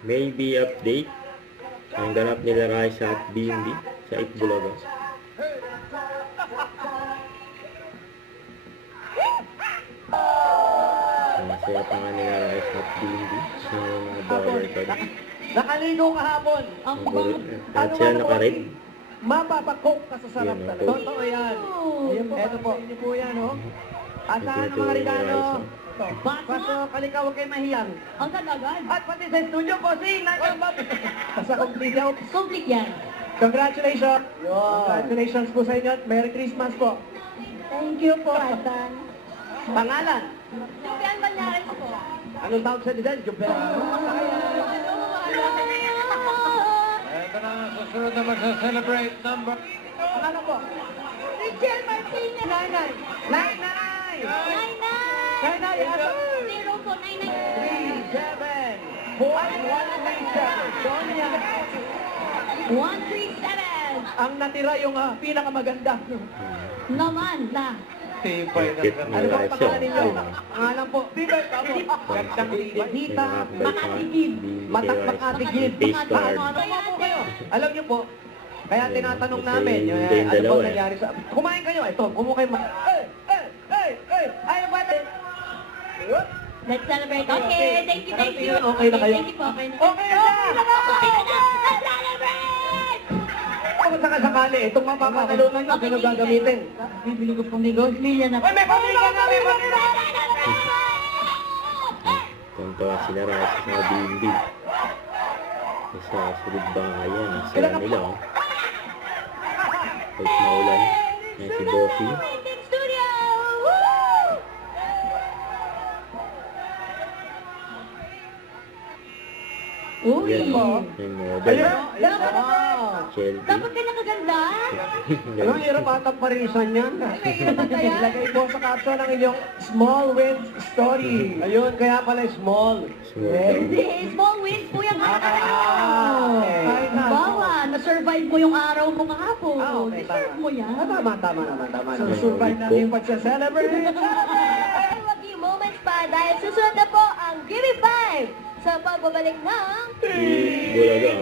Maybe update ang ganap nila Raisa at BMB sa Itbulaga. Masaya pa nga nila Raisa at BMB sa mga baller card. Nakaligo kahapon. At siya naka-red. Mapapakok ka sa sarap Yan, talaga. okay. Totoo yan. Ayan po. Ito po. Ito po yan, oh. Asahan ng mga regalo. Paso, kalikaw, huwag kayo mahiyang. Ang agad. At pati sa studio po, sing, nandiyan ba? Sa complete yan. Complete yan. Congratulations. Congratulations po sa inyo. Merry Christmas po. Thank you po, Asan. Pangalan. Julian Banyares po. Anong tawag sa nila? Jubel. Ito na, susunod na magsa-celebrate number... Ano po? Richel Martinez. Nanay. Nanay. Nanay. Zero po, 99. 37. 137. Sonia. 137. Ang natira yung pinakamaganda. Naman na. Tipay Kit ng ni Ano ba ang Raisa. pangalan ninyo? Pangalan po. Tibay. Gandang Dita. Makatigid. Makatigid. Face card. Ano po kayo? Alam niyo po, kaya Ayan, tinatanong kasi namin, yung ano dalawa po eh. nangyari sa... Kumain kayo, ito, kumuha kayo. Ayaw ba? Let's celebrate. Okay, thank you, thank you. Okay na kayo? Thank you po, okay na. Okay na! Okay na! Let's celebrate! Kung sakasakali, itong mapapatalunan nyo, sino gagamitin? Bibili ko pong negosyo. Million na. Uy, may pamilya na, may pamilya! Tuntua sila Raisa sa BMB. Sa sulod bahayan. Sila nila, oh. Kahit maulan. Yan si Bossy. Studio! Woo! Uy! Yan. Yung model. Chelsea. Dapat ka nakaganda? Ano, hirap atang parisan yan. Ilagay po sa caption ng inyong small wins story. Ayun, kaya pala small. Hindi, small wins po yung araw. Bawa, na-survive mo yung araw mo kahapon. Okay, Deserve mo yan. Tama naman. So, Yan, survive ulit natin po. yung pagsa-celebrate. Huwag yung moments pa dahil susunod na po ang Gimme 5 sa pagbabalik ng Bulaga.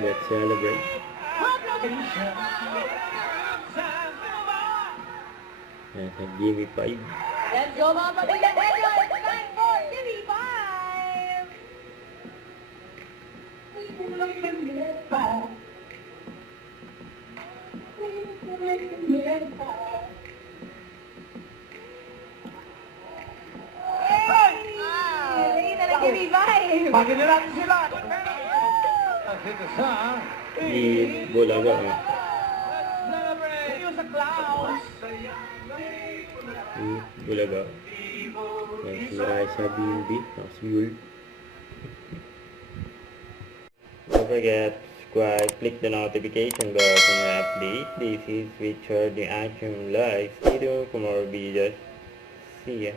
Let's celebrate. Yan, sa Gimme 5. Let's go mga pamilya! It's time for Gimme 5! Hindi na lang Gimme 5! Pagin na natin sila. Ito sa... Di Bulaga. Oh. Yung sa clouds. Bulaga. Yan, si Raisa BMB. Tapos Yul. Don't forget to subscribe, click the notification bell for more update. This is Richard the Action Live. Stay tuned for more videos. See ya.